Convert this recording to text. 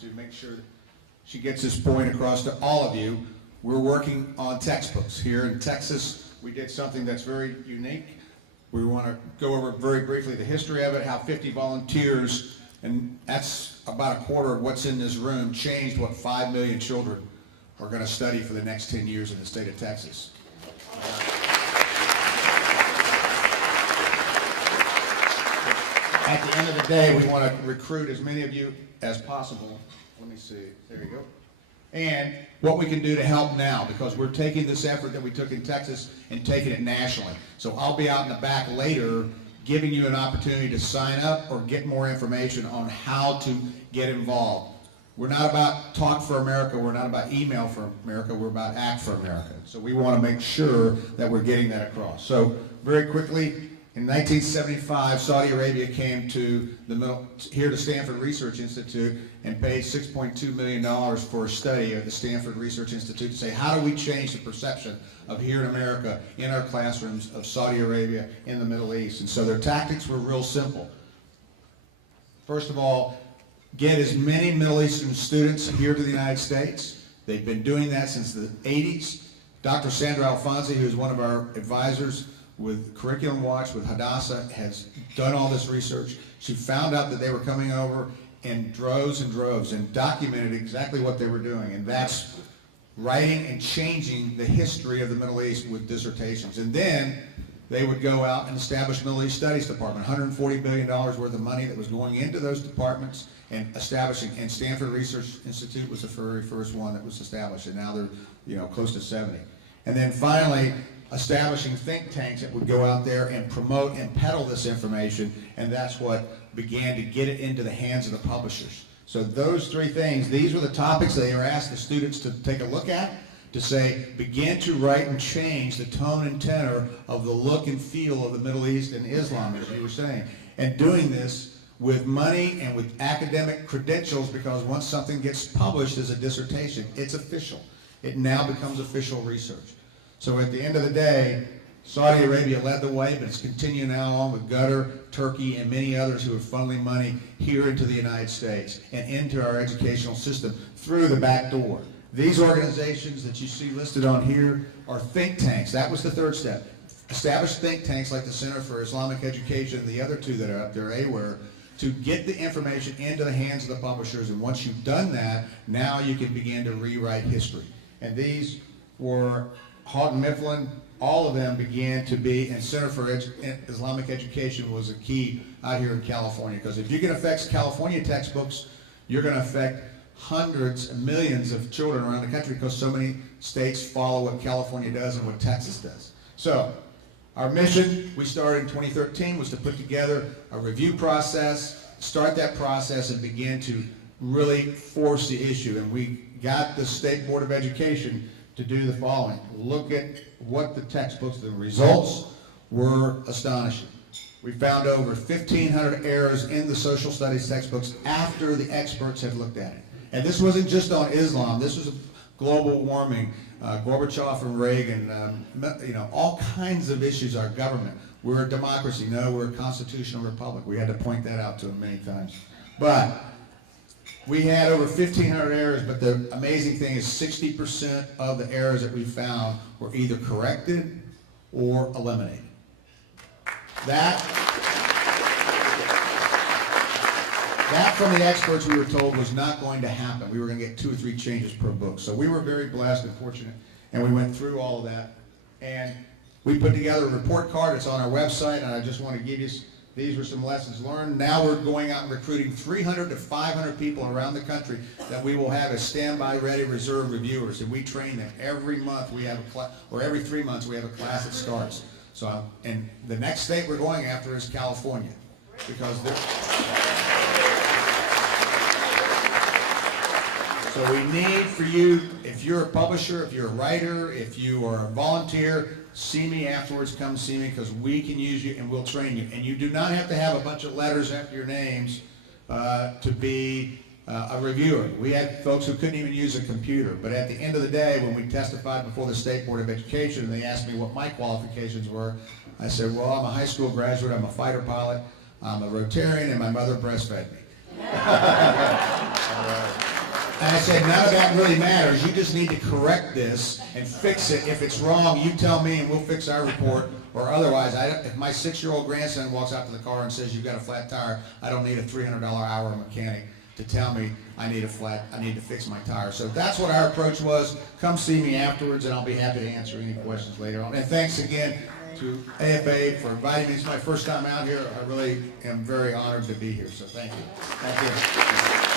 to make sure that she gets this point across to all of you. We're working on textbooks. Here in Texas, we did something that's very unique. We want to go over very briefly the history of it, how 50 volunteers, and that's about a quarter of what's in this room, changed what 5 million children are going to study for the next 10 years in the state of Texas. At the end of the day, we want to recruit as many of you as possible. Let me see. There you go. And what we can do to help now, because we're taking this effort that we took in Texas and taking it nationally. So I'll be out in the back later giving you an opportunity to sign up or get more information on how to get involved. We're not about talk for America, we're not about email for America, we're about act for America. So we want to make sure that we're getting that across. So very quickly, in 1975, Saudi Arabia came to here to Stanford Research Institute and paid $6.2 million for a study of the Stanford Research Institute to say, how do we change the perception of here in America, in our classrooms, of Saudi Arabia in the Middle East? And so their tactics were real simple. First of all, get as many Middle Eastern students here to the United States. They've been doing that since the 80s. Dr. Sandra Alfonsi, who's one of our advisors with Curriculum Watch, with Hadassah, has done all this research. She found out that they were coming over in droves and documented exactly what they were doing. And that's writing and changing the history of the Middle East with dissertations. And then they would go out and establish Middle East Studies Department, $140 billion worth of money that was going into those departments and establishing, and Stanford Research Institute was the very first one that was established, and now they're close to 70. And then finally, establishing think tanks that would go out there and promote and peddle this information, and that's what began to get it into the hands of the publishers. So those three things, these were the topics they were asked the students to take a look at, to say, begin to write and change the tone and tenor of the look and feel of the Middle East and Islam, as you were saying. And doing this with money and with academic credentials, because once something gets published as a dissertation, it's official. It now becomes official research. So at the end of the day, Saudi Arabia led the way, but it's continuing now on with Qatar, Turkey, and many others who are funneling money here into the United States and into our educational system through the back door. These organizations that you see listed on here are think tanks. That was the third step. Establish think tanks like the Center for Islamic Education and the other two that are up there, AWARE, to get the information into the hands of the publishers. And once you've done that, now you can begin to rewrite history. And these were Houghton Mifflin, all of them began to be, and Center for Islamic Education was a key out here in California, because if you can affect California textbooks, you're going to affect hundreds and millions of children around the country, because so many states follow what California does and what Texas does. So our mission, we started in 2013, was to put together a review process, start that process, and begin to really force the issue. And we got the State Board of Education to do the following. Look at what the textbooks, the results were astonishing. We found over 1,500 errors in the social studies textbooks after the experts had looked at it. And this wasn't just on Islam, this was global warming, Gorbachev and Reagan, all kinds of issues, our government. We're a democracy, no, we're a constitutional republic. We had to point that out to them many times. But we had over 1,500 errors, but the amazing thing is 60% of the errors that we found were either corrected or eliminated. That from the experts we were told was not going to happen. We were going to get 2 or 3 changes per book. So we were very blessed and fortunate, and we went through all of that. And we put together a report card. It's on our website, and I just want to give you, these were some lessons learned. Now we're going out and recruiting 300 to 500 people around the country that we will have as standby ready reserve reviewers, and we train them every month. We have a class, or every 3 months we have a class that starts. So, and the next state we're going after is California, because so we need for you, if you're a publisher, if you're a writer, if you are a volunteer, see me afterwards, come see me, because we can use you and we'll train you. And you do not have to have a bunch of letters after your names to be a reviewer. We had folks who couldn't even use a computer, but at the end of the day, when we testified before the State Board of Education and they asked me what my qualifications were, I said, well, I'm a high school graduate, I'm a fighter pilot, I'm a Rotarian, and my mother breastfed me. All right. And I said, none of that really matters. You just need to correct this and fix it. If it's wrong, you tell me and we'll fix our report. Or otherwise, if my 6-year-old grandson walks out to the car and says, you've got a flat tire, I don't need a $300 hour mechanic to tell me I need to fix my tire. So that's what our approach was. Come see me afterwards and I'll be happy to answer any questions later on. And thanks again to AFA for inviting me. It's my first time out here. I really am very honored to be here. So thank you. Thank you.